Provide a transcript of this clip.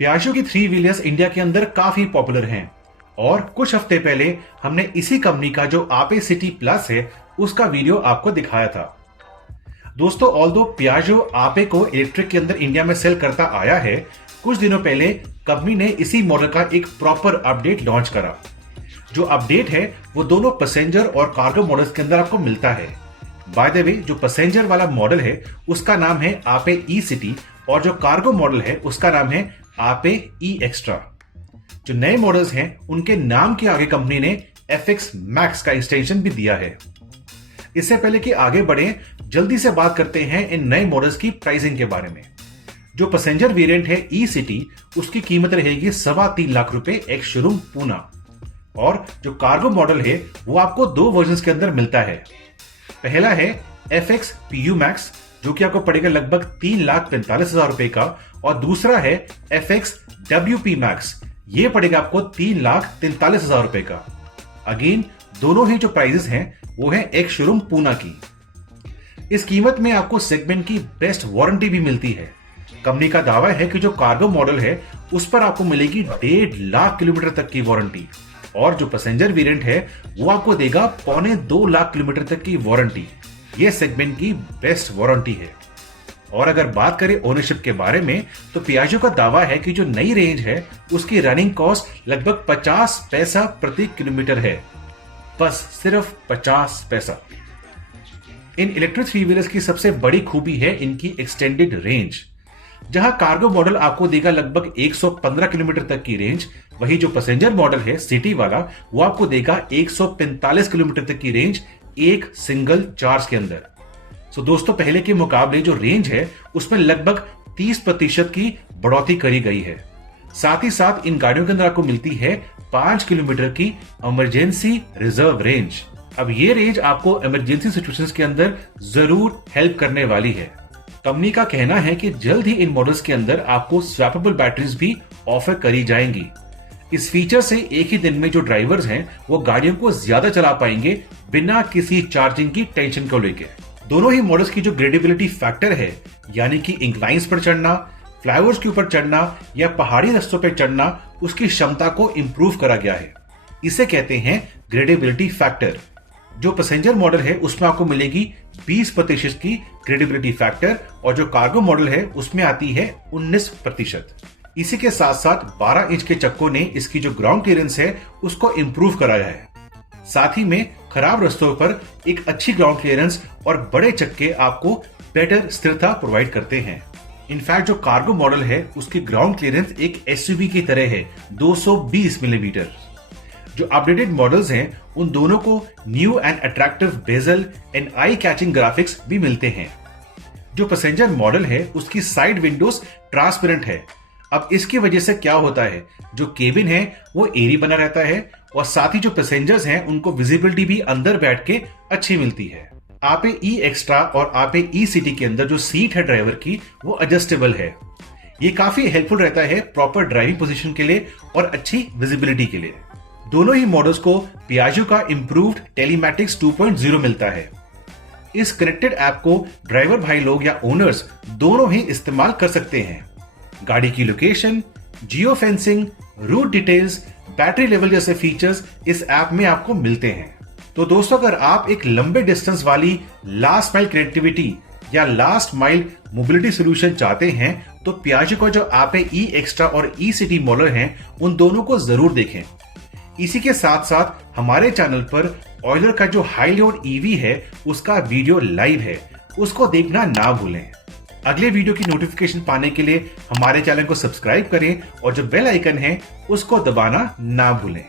Piaggio की three wheelers India के अंदर काफी पॉपुलर हैं और कुछ हफ्ते पहले हमने इसी कंपनी का जो आपे सिटी प्लस है उसका वीडियो आपको दिखाया था। दोस्तों, ऑल्दो पियाजो आपे को इलेक्ट्रिक के अंदर इंडिया में सेल करता आया है, कुछ दिनों पहले कंपनी ने इसी मॉडल का एक प्रॉपर अपडेट लॉन्च करा। जो अपडेट है वो दोनों पैसेंजर और कार्गो मॉडल्स के अंदर आपको मिलता है। बाय द वे, जो पैसेंजर वाला मॉडल है उसका नाम है आपे ई सिटी और जो कार्गो मॉडल है उसका नाम है आपे ई एक्स्ट्रा। जो नए मॉडल्स हैं उनके नाम के आगे कंपनी ने FX Max का एक्सटेंशन भी दिया है। इससे पहले कि आगे बढ़े, जल्दी से बात करते हैं इन नए मॉडल्स की प्राइसिंग के बारे में। जो पैसेंजर वेरिएंट है ई सिटी, उसकी कीमत रहेगी 3.25 लाख रुपए एक शोरूम पूना। और जो कार्गो मॉडल है वो आपको दो वर्जन के अंदर मिलता है। पहला है FX PU Max, जो कि आपको पड़ेगा लगभग 3,45,000 रुपए का, और दूसरा है FX WP Max, ये पड़ेगा आपको 3,43,000 रुपए का। अगेन दोनों ही जो प्राइजेस हैं वो है एक शोरूम पूना की। इस कीमत में आपको सेगमेंट की बेस्ट वारंटी भी मिलती है। कंपनी का दावा है कि जो कार्गो मॉडल है उस पर आपको मिलेगी 1.5 लाख किलोमीटर तक की वारंटी, और जो पैसेंजर वेरिएंट है वो आपको देगा 2.25 लाख किलोमीटर तक की वारंटी। ये सेगमेंट की बेस्ट वारंटी है। और अगर बात करें ओनरशिप के बारे में, तो पियाजो का दावा है कि जो नई रेंज है उसकी रनिंग कॉस्ट लगभग 50 पैसा प्रति किलोमीटर है। बस सिर्फ 50 पैसा। इन इलेक्ट्रिक थ्री व्हीलर्स की सबसे बड़ी खूबी है इनकी एक्सटेंडेड रेंज। जहां कार्गो मॉडल आपको देगा लगभग 115 किलोमीटर तक की रेंज, वही जो पैसेंजर मॉडल है सिटी वाला वो आपको देगा 145 किलोमीटर तक की रेंज एक सिंगल चार्ज के अंदर। सो दोस्तों, पहले के मुकाबले जो रेंज है उसमें लगभग 30% की बढ़ोतरी करी गई है। साथ ही साथ इन गाड़ियों के अंदर आपको मिलती है 5 किलोमीटर की इमरजेंसी रिजर्व रेंज। अब ये रेंज आपको इमरजेंसी सिचुएशंस के अंदर जरूर हेल्प करने वाली है। कंपनी का कहना है कि जल्द ही इन मॉडल्स के अंदर आपको स्वैपेबल बैटरीज भी ऑफर करी जाएंगी। इस फीचर से एक ही दिन में जो ड्राइवर्स हैं वो गाड़ियों को ज्यादा चला पाएंगे बिना किसी चार्जिंग की टेंशन को लेकर। दोनों ही मॉडल्स की जो ग्रेडेबिलिटी फैक्टर है, यानी कि इंक्लाइंस पर चढ़ना, फ्लाईओवर्स के ऊपर चढ़ना या पहाड़ी रास्तों पर चढ़ना, उसकी क्षमता को इंप्रूव करा गया है। इसे कहते हैं ग्रेडेबिलिटी फैक्टर। जो पैसेंजर मॉडल है उसमें आपको मिलेगी 20% की ग्रेडेबिलिटी फैक्टर, और जो कार्गो मॉडल है उसमें आती है 19%। इसी के साथ साथ 12 इंच के चक्कों ने इसकी जो ग्राउंड क्लियरेंस है उसको इंप्रूव कराया है। साथ ही में खराब रास्तों पर एक अच्छी ग्राउंड क्लियरेंस और बड़े चक्के आपको बेटर स्थिरता प्रोवाइड करते हैं। इनफैक्ट जो कार्गो मॉडल है उसकी ग्राउंड क्लियरेंस एक SUV की तरह है, 220 मिलीमीटर। जो अपडेटेड मॉडल्स हैं उन दोनों को new and attractive bezel and eye catching graphics भी मिलते हैं। जो पैसेंजर मॉडल है उसकी साइड विंडोज ट्रांसपेरेंट है। अब इसकी वजह से क्या होता है, जो केबिन है वो एयरी बना रहता है, और साथ ही जो पैसेंजर्स हैं उनको विजिबिलिटी भी अंदर बैठ के अच्छी मिलती है। आपे ई एक्स्ट्रा और आपे ई सिटी के अंदर जो सीट है ड्राइवर की वो एडजस्टेबल है। ये काफी हेल्पफुल रहता है प्रॉपर ड्राइविंग पोजीशन के लिए और अच्छी विजिबिलिटी के लिए। दोनों ही मॉडल्स को पियाजो का इंप्रूव्ड टेलीमैटिक्स 2.0 मिलता है। इस कनेक्टेड ऐप को ड्राइवर भाई लोग या ओनर्स दोनों ही इस्तेमाल कर सकते हैं। गाड़ी की location, geo fencing, route details, battery level जैसे फीचर्स इस ऐप में आपको मिलते हैं। तो दोस्तों, अगर आप एक लंबे डिस्टेंस वाली लास्ट माइल कनेक्टिविटी या लास्ट माइल मोबिलिटी सोल्यूशन चाहते हैं तो पियाजो का जो आपे ई एक्स्ट्रा और ई सिटी मॉडल हैं उन दोनों को जरूर देखें। इसी के साथ साथ हमारे चैनल पर ऑयलर का जो हाई लोड EV है उसका वीडियो लाइव है, उसको देखना ना भूलें। अगले वीडियो की नोटिफिकेशन पाने के लिए हमारे चैनल को सब्सक्राइब करें और जो बेल आइकन है उसको दबाना ना भूलें।